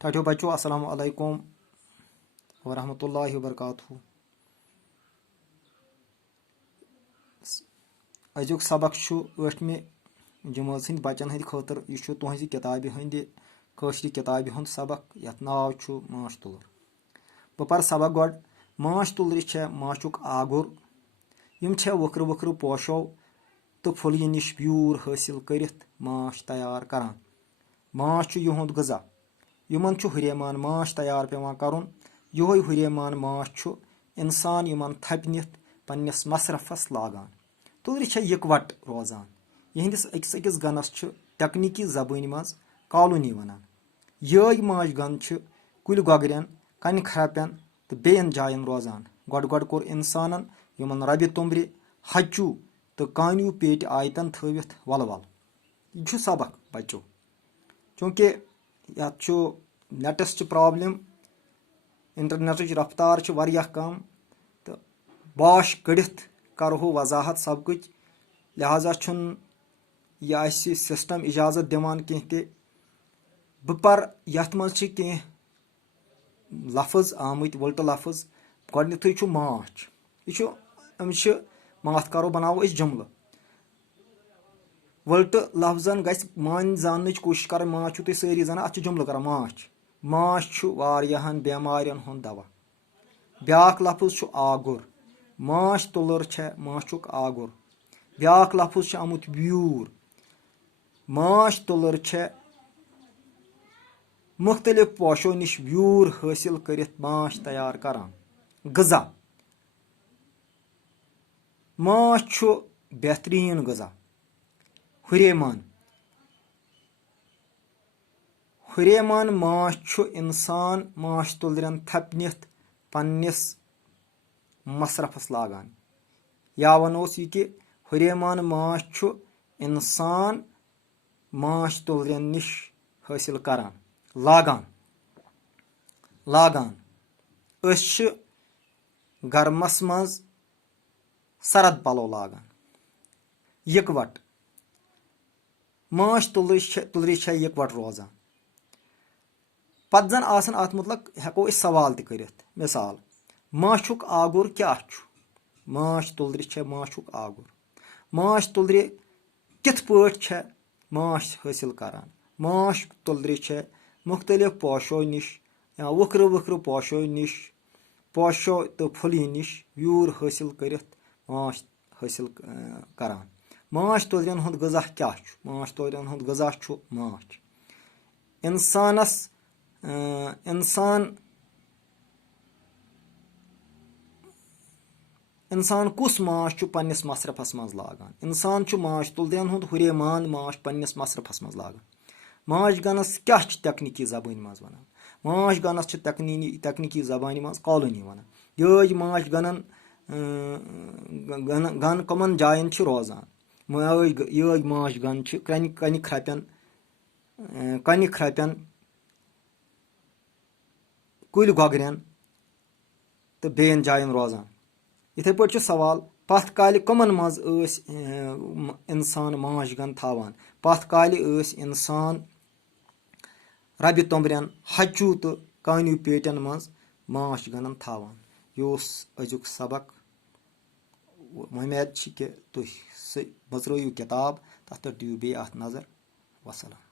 ठाठो बच्चों अस्सलामु अलैकुम वरहमतुल्लाहि वबरकातुहू। अजुक सबक ٲठमہِ जमात हंद बचन हंद खतर यह तुहज किताबि हंद कशर किताबि हंद सबक यथ नाव माश तुलर। बह पर सबक गो माश तुलर माशुक आगुर यम वक्र वक्र पोशो तो फुलिय निश व्यूर हासिल करित माश तैयार करान। माश युहद गजा यमन हुरेमान माश तैयार पेवान करुन। योह हुरेमान माश इंसान यमन थपनित पन्निस मसरफस लागान। तुलर इकवट रोजान। यहंदिस अकिस अकिस गनस तकनीकी जबान मज कॉलोनी वनान। ये माश गन कुल गोगरन कन खरपन तो बेन जायन रोजान। गोड गोड कोर इंसानन यमन रबि तुम्ब्रे हचू तो कान्यू पेट आयतन थवित वल वल। यह सबक बच्चों चूंकि यह नेटस प्रॉब्लम इंटरनेट रफ्तार वारियाह कम तो बाश कड़ित करो वजाहत सबक लिहाजा यह सिस्टम इजाजत दिवान कह बह पर यथ मज कह लफ्ज आमत उल्ट लफ्ज गोडनेथै माछ यह माथ करो बनावो जुमल उल्ट लफ्जन गस मान जान कोशिश कर माछ तुम सारी जाना अत जुमल कर माछ। माछ वारियाहन बेमारियन हुंद दवा। ब्याक लफ्ज आगुर माश तुलर माशुक आगुर। ब्याक लफ्ज आमुत व्यूर माश तुलर मुख्तलिफ पोशो निश व्यूर हासिल करित माश तैयार करान। गजा माश बेहतरीन गजा। हुरेमान माश इंसान माश तुलरन थपनित पन्निस मसरफस लागान। या वनोस यह कि हुरेमान माश इंसान माश तुलरन निश हासिल करान लागान गर्मस मज सरद पलो लागान। इकवट माश तुलर इकवट रोजान। पत जन आसन अत मुतलक हेको सवाल त मिसाल माशुक आगुर क्या माश तुलर माशुक आगुर। माश तुलर कित पट माश हासिल करान। माश तुलर मुख्तलिफ पोशो निश या वक्र वक्र पोशो तो फुलि निश व्यूर हासिल करित माश हासिल करान। माश तुलरन हुंद गजा क्या माश तुलरन हुंद गजा माछ। इंसान कुस माश पन्निस मसरफस मज लागान। इंसान माश तुलरन हुंद हुरेमान माश पन्निस मसरफस मज लागान। माश गनस क्या तकनीकी जबान मज वनान। माश गनस तकनीकी जबान मज कॉलोनी वनान। ये माश गन कमन जायन रोजान। ये माश गन कन खरपन कुल गोगरन तो बेन जायन रोजान। इथे पे सवाल पथ काल कमन मज इंसान माश गन थावान। पथ काल इंसान रबि तुम्ब्रन हचू तो कान्यू पेटन मज माश गन थावान। यह अजुक सबक। उम्मीद कि तुम मचरयू किताब तथ पे दियो बे अत नजर। वसलाम।